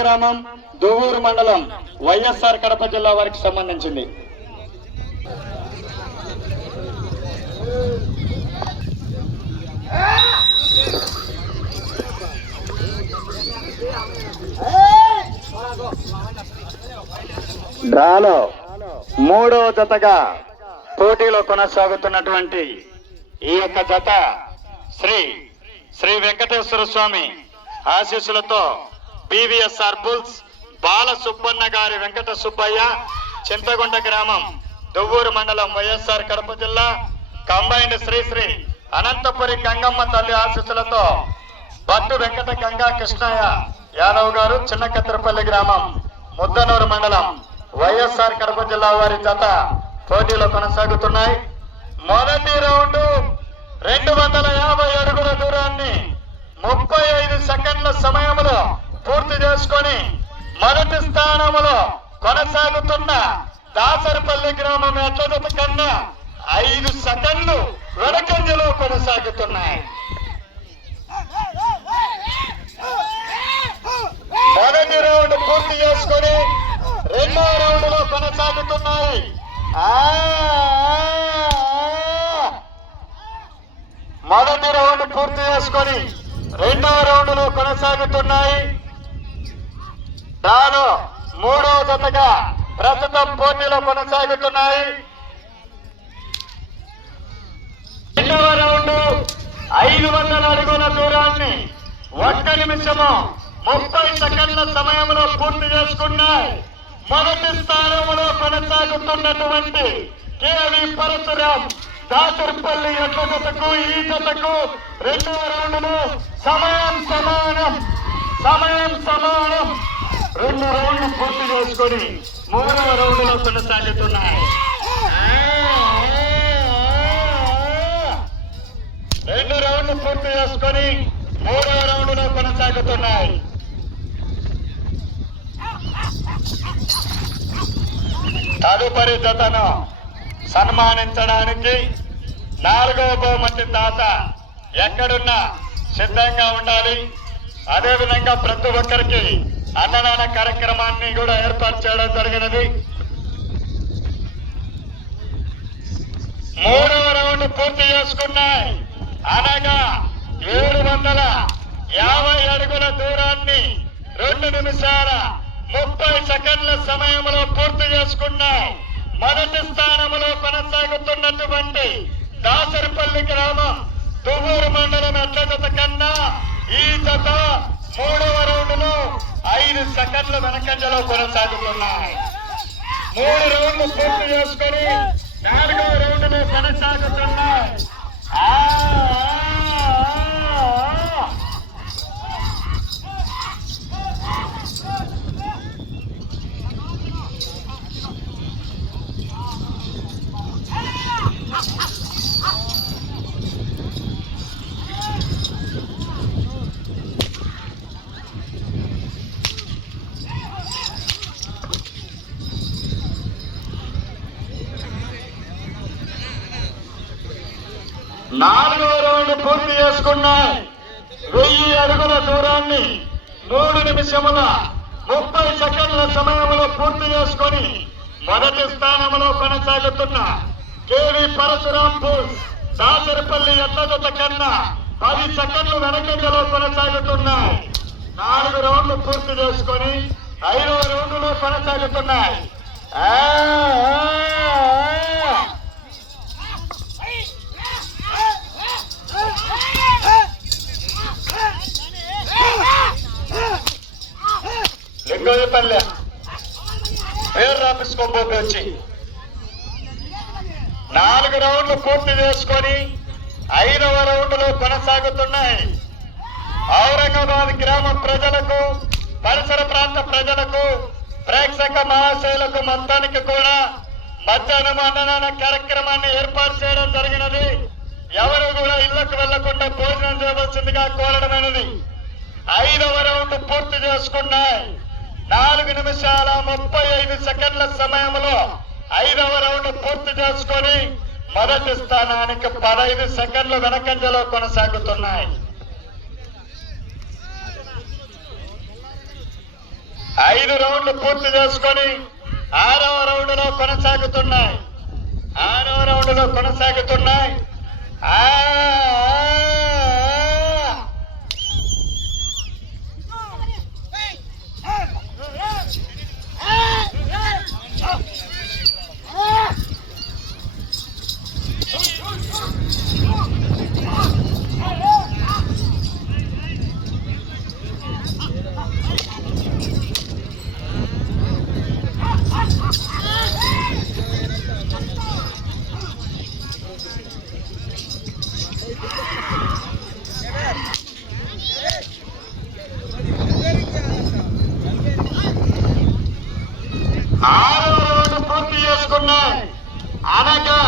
గ్రామం దువ్వూరు మండలం వైఎస్ఆర్ కడప జిల్లా వారికి సంబంధించింది. డ్రాలో మూడవ జతగా పోటీలో కొనసాగుతున్నటువంటి ఈ యొక్క జత శ్రీ వెంకటేశ్వర స్వామి ఆశీస్సులతో పివిఎస్ఆర్ బుల్స్ బాల సుబ్బన్న గారి వెంకట సుబ్బయ్య, చింతగుంట గ్రామం, దువ్వూరు మండలం, వైఎస్ఆర్ కడప జిల్లా కంబైన్డ్ శ్రీ అనంతపురి గంగమ్మ తల్లి ఆశీస్సులతో బట్టు వెంకట గంగా కృష్ణయ్య యాదవ్ గారు, చిన్నకత్తిరపల్లి గ్రామం, ముద్దనూరు మండలం, వైఎస్ఆర్ కడప జిల్లా వారి జత పోటీలో కొనసాగుతున్నాయి. మొదటి రౌండ్ 250 అడుగుల దూరాన్ని 35 సెకండ్ల సమయంలో పూర్తి చేసుకొని మొదటి స్థానంలో కొనసాగుతున్న దాసరపల్లి గ్రామం ఎట్ల కన్నా 5 సెకండ్లు వెనకంజలో కొనసాగుతున్నాయి. మొదటి రౌండ్ పూర్తి చేసుకొని రెండో రౌండ్ లో కొనసాగుతున్నాయి. మొదటి రౌండ్ పూర్తి చేసుకొని రెండవ రౌండ్ లో కొనసాగుతున్నాయి. దాని మూడవ జతగా ప్రస్తుతం పోటీలో కొనసాగుతున్నాయి. రెండవ రౌండ్ 500 అడుగుల దూరాన్ని 1 నిమిషము 30 సెకండ్ల సమయంలో పూర్తి చేసుకున్నాయి. మొదటి స్థానంలో కొనసాగుతున్నటువంటి కేవి పరశురాం దాసరపల్లి ఎట్ల జతకు ఈ జతకు రెండవ రౌండ్లో సమయం సమానం. 2 రౌండ్లు పూర్తి చేసుకొని మూడవ రౌండ్లో కొనసాగుతున్నాయి. 2 రౌండ్లు పూర్తి చేసుకొని మూడవ రౌండ్లో కొనసాగుతున్నాయి. తదుపరి జతను సన్మానించడానికి 4వ బహుమతి దాత ఎక్కడున్నా సిద్ధంగా ఉండాలి. అదేవిధంగా ప్రతి ఒక్కరికి అన్నదాన కార్యక్రమాన్ని కూడా ఏర్పాటు చేయడం జరిగినది. 3వ రౌండ్ పూర్తి చేసుకున్నాయి. అనగా 750 అడుగుల దూరాన్ని 2 నిమిషాల 30 సెకండ్ల సమయంలో పూర్తి చేసుకున్నాయి. మొదటి స్థానంలో కొనసాగుతున్నటువంటి దాసరపల్లి గ్రామం, దువ్వూరు మండలం ఎట్ల జత కన్నా ఈ జత 3వ రౌండ్ లో 5 సెకండ్ల వెనకంజలో కొనసాగుతున్నాయి. 3 రౌండ్లు పూర్తి చేసుకొని 4వ రౌండ్ లో కొనసాగుతున్నాయి. నాలుగవ రౌండ్ పూర్తి చేసుకున్నాయి. 1000 అడుగుల దూరాన్ని 3 నిమిషముల 30 సెకండ్ల సమయంలో పూర్తి చేసుకొని మొదటి స్థానంలో కొనసాగుతున్న కేవి పరశురాం బుల్స్ దాసరపల్లి ఎట్ల జత కన్నా 10 సెకండ్లు వెనకంజలో కొనసాగుతున్నాయి. 4 రౌండ్లు పూర్తి చేసుకొని 5వ రౌండ్ లో కొనసాగుతున్నాయి. లింగోజపల్లె పేరు రాపించుకోబోతు వచ్చి 4 రౌండ్లు పూర్తి చేసుకొని 5వ రౌండ్ లో కొనసాగుతున్నాయి. ఔరంగాబాద్ గ్రామ ప్రజలకు, పరిసర ప్రాంత ప్రజలకు, ప్రేక్షక మహాశయులకు మొత్తానికి కూడా మధ్యాహ్నం అన్నదాన కార్యక్రమాన్ని ఏర్పాటు చేయడం జరిగినది. ఎవరు కూడా ఇళ్లకు వెళ్లకుండా భోజనం చేయవలసిందిగా కోరడమైనది. 5వ రౌండ్ పూర్తి చేసుకున్నాయి. 4 నిమిషాల 35 సెకండ్ల సమయంలో 5వ రౌండ్ పూర్తి చేసుకొని మొదటి స్థానానికి 15 సెకండ్లు వెనకంజలో కొనసాగుతున్నాయి. 2 రౌండ్లు పూర్తి చేసుకొని 6వ రౌండ్లో కొనసాగుతున్నాయి. 6వ రౌండ్లో కొనసాగుతున్నాయి. అనగా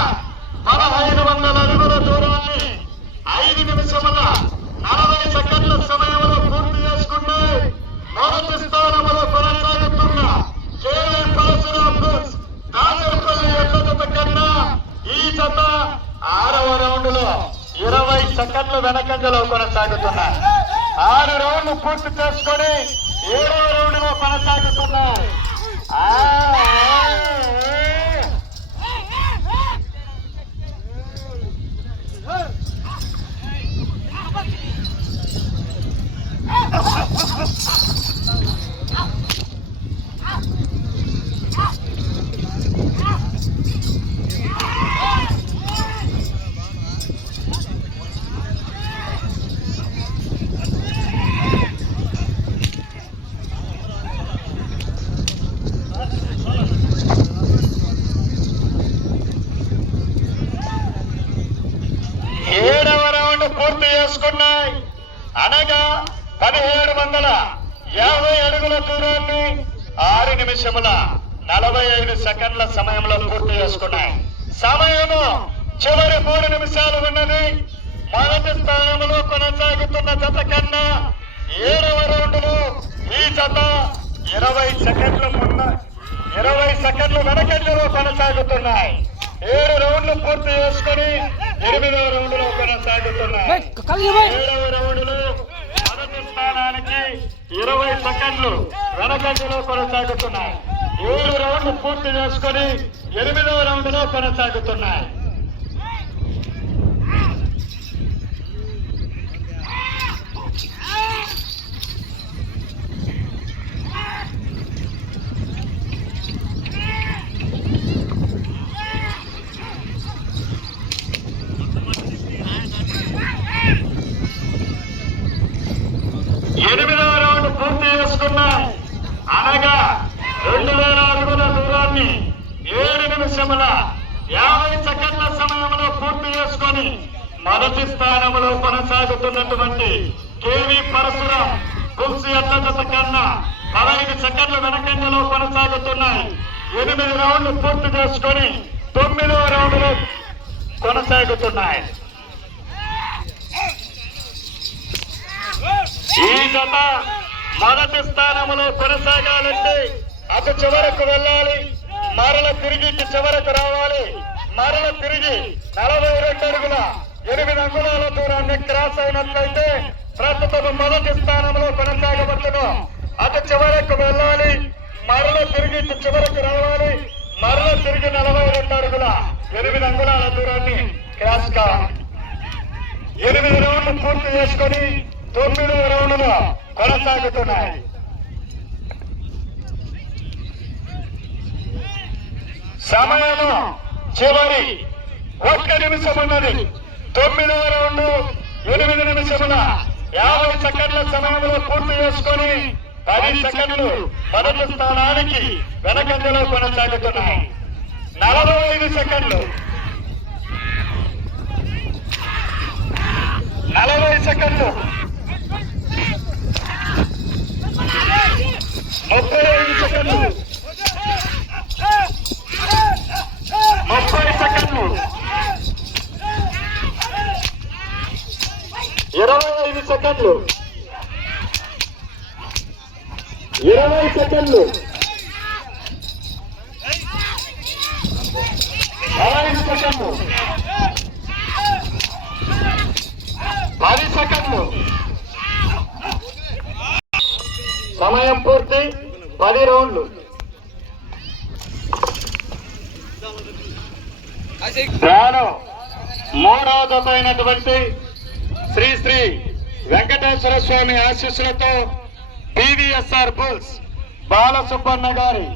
1500 అడుగుల దూరాన్ని 5 నిమిషముల 40 సెకండ్ల సమయంలో పూర్తి చేసుకున్నాయి. మొదటి స్థానంలో కొనసాగుతున్న కేవీ పరశురాం దాసరపల్లి ఎడ్ల జత కన్నా ఈ జత 6వ రౌండ్ లో 20 సెకండ్ల వెనకంజలో కొనసాగుతున్నాయి. 6 రౌండ్లు పూర్తి చేసుకొని 7వ రౌండ్ లో కొనసాగుతున్నాయి. పూర్తి చేసుకున్నాయి. అనగా 1750 అడుగుల దూరాన్ని 6 నిమిషముల 45 సెకండ్ల సమయంలో పూర్తి చేసుకున్నాయి. సమయము చివరి 3 నిమిషాలు ఉన్నది. మొదటి స్థానంలో కొనసాగుతున్న జత కన్నా 7వ రౌండ్లో ఈ జత 20 సెకండ్లు వెనకంజలో కొనసాగుతున్నాయి. 7 రౌండ్లు పూర్తి చేసుకుని 8వ రౌండ్లో కొనసాగుతున్నాయి. 7వ రౌండ్లో మొదటి స్థానానికి 20 సెకండ్లు వెనకంజలో కొనసాగుతున్నాయి. 7 రౌండ్లు పూర్తి చేసుకుని 8వ రౌండ్లో కొనసాగుతున్నాయి. అనగా 2000 అడుగుల దూరాన్ని 7 నిమిషముల 50 సెకండ్ల సమయంలో పూర్తి చేసుకొని మొదటి స్థానంలో కొనసాగుతున్నటువంటి కేవీ పరశురాం తులసి ఎడ్ల జత కన్నా 15 సెకండ్ల వెనకంజలో కొనసాగుతున్నాయి. 8 రౌండ్లు పూర్తి చేసుకొని 9వ రౌండ్లో కొనసాగుతున్నాయి. ఈ జత మొదటి స్థానంలో కొనసాగాలంటే అటు చివరకు వెళ్ళాలి, మరల తిరిగి చివరకు రావాలి. మరల తిరిగి 42 అడుగుల 8 అంగుళాల దూరాన్ని క్రాస్ అయినట్లయితే ప్రస్తుతం మొదటి స్థానంలో కొనసాగబడుతున్నాం. అటు చివరకు వెళ్ళాలి, మరల తిరిగి చివరకు రావాలి. మరల తిరిగి 42 అడుగుల 8 అంగుళాల దూరాన్ని క్రాస్ కావాలి. 8 రౌండ్లు పూర్తి చేసుకొని 9వ రౌండ్లో కొనసాగుతున్నాయి. సమయము చివరి 1 నిమిషం ఉన్నది. 9వ రౌండ్ 8 నిమిషముల 50 సెకండ్ల సమయంలో పూర్తి చేసుకొని 10 సెకండ్లు మొదటి స్థానానికి వెనకంజలో కొనసాగుతున్నాయి. 45 సెకండ్లు 40 సెకండ్లు 35 సెకండ్లు 30 సెకండ్లు 25 సెకండ్లు 20 సెకండ్లు 5 సెకండ్లు 10 సెకండ్లు. సమయం పూర్తి. 10 రౌండ్లు. తాను మూడవ జత అయినటువంటి శ్రీ శ్రీ వెంకటేశ్వర స్వామి ఆశీస్సులతో పివిఎస్ఆర్ బుల్స్ బాలసుబ్బన్న గారి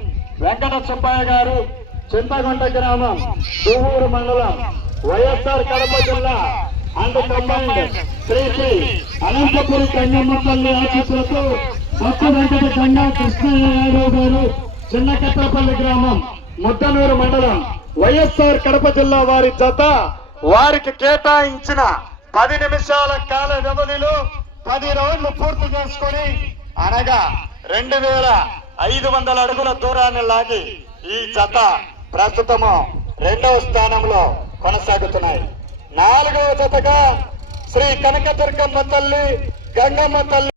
వెంకట సుబ్బయ్య గారు చింతగొండ గ్రామం దువ్వూరు మండలం వైఎస్ఆర్ కడప జిల్లా అండ్ కంబైన్డ్ శ్రీ శ్రీ అనంతపురి కన్యమ్మ తల్లి ఆశీస్సులతో భక్త వెంకట గంగా కృష్ణయ్య యాదవ్ గారు చిన్నకట్టపల్లి గ్రామం ముద్దనూరు మండలం వైఎస్ఆర్ కడప జిల్లా వారి జత వారికి కేటాయించిన 10 నిమిషాల కాల వ్యవధిలో 10 రౌండ్లు పూర్తి చేసుకొని అనగా 2500 అడుగుల దూరాన్ని లాగి ఈ జత ప్రస్తుతము 2వ స్థానంలో కొనసాగుతున్నాయి. 4వ జతగా శ్రీ కనకదుర్గమ్మ తల్లి గంగమ్మ తల్లి